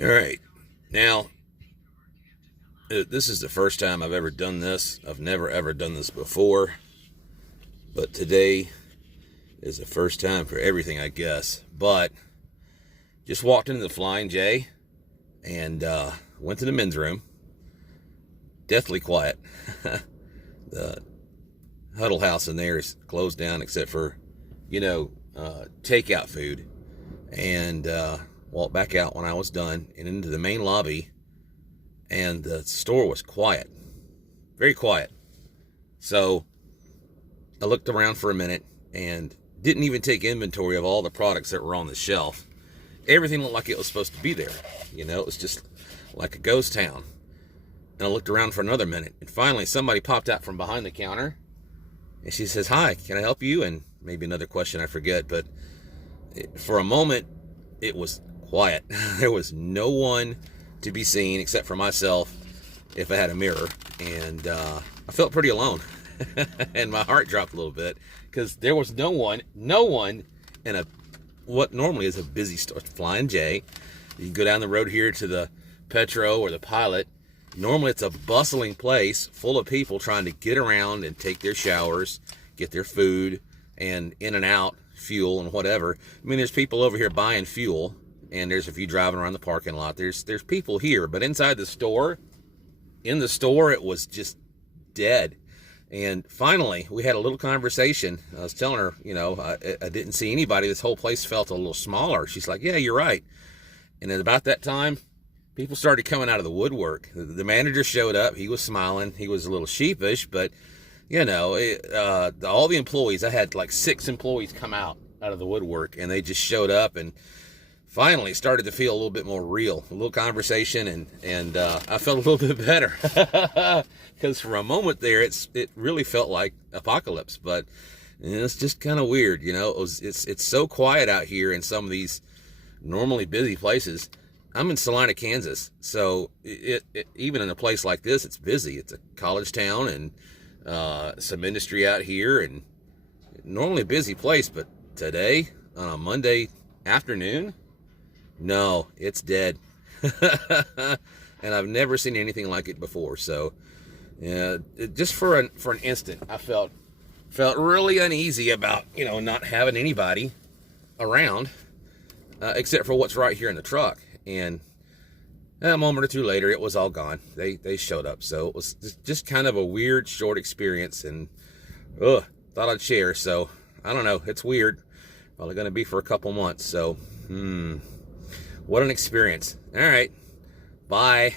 All right. Now, this is the first time I've ever done this. I've never ever done this before, but today is the first time for everything, I guess. But just walked into the Flying J and went to the men's room. Deathly quiet. The huddle house in there is closed down except for, takeout food. And walked back out when I was done and into the main lobby, and the store was quiet, very quiet. So I looked around for a minute and didn't even take inventory of all the products that were on the shelf. Everything looked like it was supposed to be there. It was just like a ghost town. And I looked around for another minute, and finally somebody popped out from behind the counter, and she says, "Hi, can I help you?" And maybe another question I forget, but for a moment it was quiet. There was no one to be seen except for myself if I had a mirror, and I felt pretty alone. And my heart dropped a little bit because there was no one in what normally is a busy store. Flying J, you can go down the road here to the Petro or the Pilot. Normally it's a bustling place full of people trying to get around and take their showers, get their food, and in and out, fuel and whatever. I mean, there's people over here buying fuel, and there's a few driving around the parking lot. There's people here, but inside the store, it was just dead. And finally, we had a little conversation. I was telling her, I didn't see anybody. This whole place felt a little smaller. She's like, "Yeah, you're right." And at about that time, people started coming out of the woodwork. The manager showed up. He was smiling. He was a little sheepish, but all the employees, I had like 6 employees come out of the woodwork, and they just showed up and finally started to feel a little bit more real. A little conversation, and I felt a little bit better. Because for a moment there, it really felt like apocalypse, but it's just kind of weird. It's so quiet out here in some of these normally busy places. I'm in Salina, Kansas, so even in a place like this, it's busy. It's a college town, and some industry out here, and normally a busy place, but today, on a Monday afternoon, no, it's dead. And I've never seen anything like it before. So, just for an instant, I felt really uneasy about not having anybody around, except for what's right here in the truck. And a moment or two later, it was all gone. They showed up. So it was just kind of a weird, short experience, and thought I'd share. So I don't know. It's weird. Probably going to be for a couple months. So, what an experience. All right. Bye.